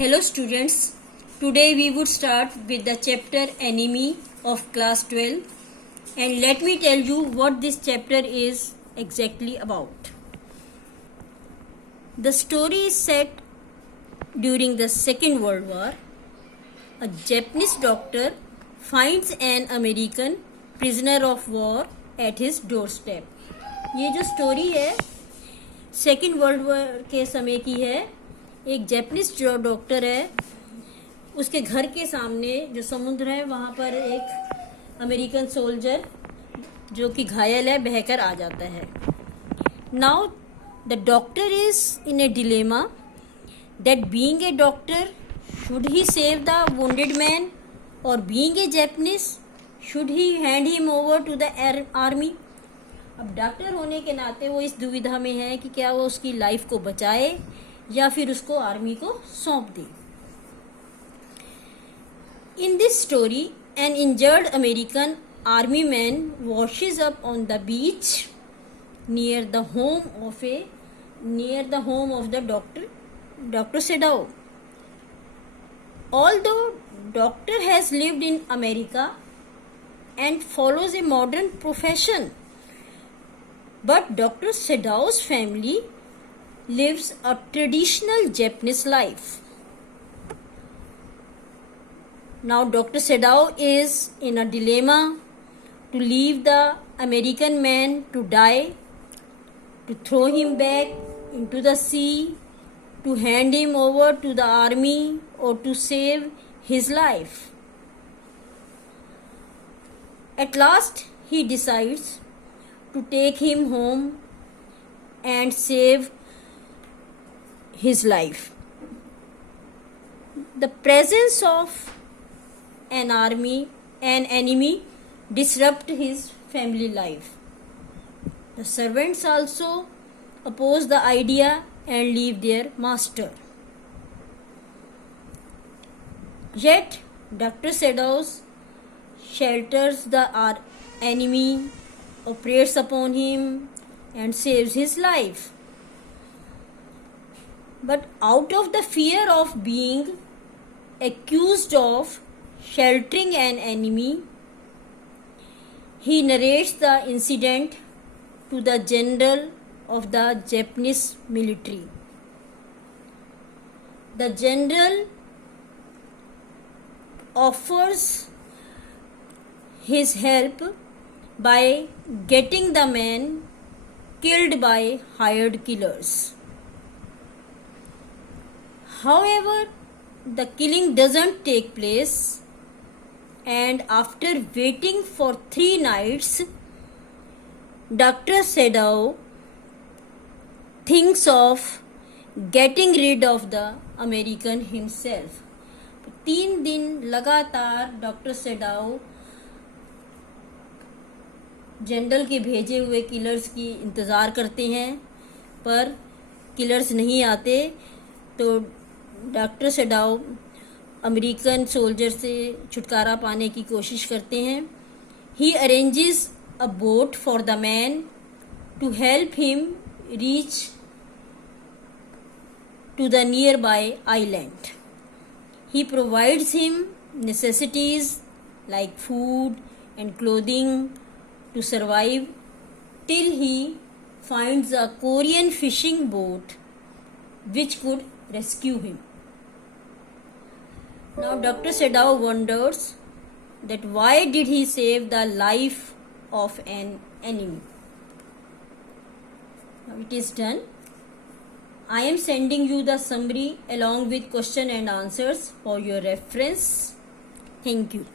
Hello students, today we would start with the chapter Enemy of class 12 and let me tell you what this chapter is exactly about. The story is set during the Second World War. A Japanese doctor finds an American prisoner of war at his doorstep. ये जो story है second world war के समय की है. एक Japanese जो doctor है उसके घर के सामने जो समुद्र है वहाँ पर एक अमेरिकन सोल्जर जो कि घायल है बहकर आ जाता है. Now the doctor is in a dilemma that being a doctor should he save the wounded man और being a Japanese should he hand him over to the army. अब डॉक्टर होने के नाते वो इस दुविधा में है कि क्या वो उसकी लाइफ को बचाए या फिर उसको आर्मी को सौंप दे. In this story an injured American army man washes up on the beach near the home of the doctor Sadao. Although doctor has lived in America and follows a modern profession, but Dr. Sedao's family lives a traditional Japanese life. Now Dr. Sedao is in a dilemma to leave the American man to die, to throw him back into the sea, to hand him over to the army, or to save his life. At last he decides to take him home and save his life. The presence of an enemy disrupt his family life. The servants also oppose the idea and leave their master. Yet Dr. Sedaos shelters the enemy, operates upon him and saves his life. But out of the fear of being accused of sheltering an enemy, he narrates the incident to the general of the Japanese military. The general offers his help by getting the man killed by hired killers. However, the killing doesn't take place, and after waiting for 3 nights, Dr. Sedao thinks of getting rid of the American himself. 3 दिन लगातार doctor सेडाओ general के भेजे हुए killers की इंतज़ार करते हैं, पर किलर्स नहीं आते. तो डॉक्टर सेडाओ अमेरिकन सोल्जर से छुटकारा पाने की कोशिश करते हैं. He arranges a boat for the man to help him reach to the nearby island. He provides him necessities like food and clothing to survive till he finds a Korean fishing boat which could rescue him. Now Dr. Sedao wonders that why did he save the life of an enemy. Now it is done. I am sending you the summary along with question and answers for your reference. Thank you.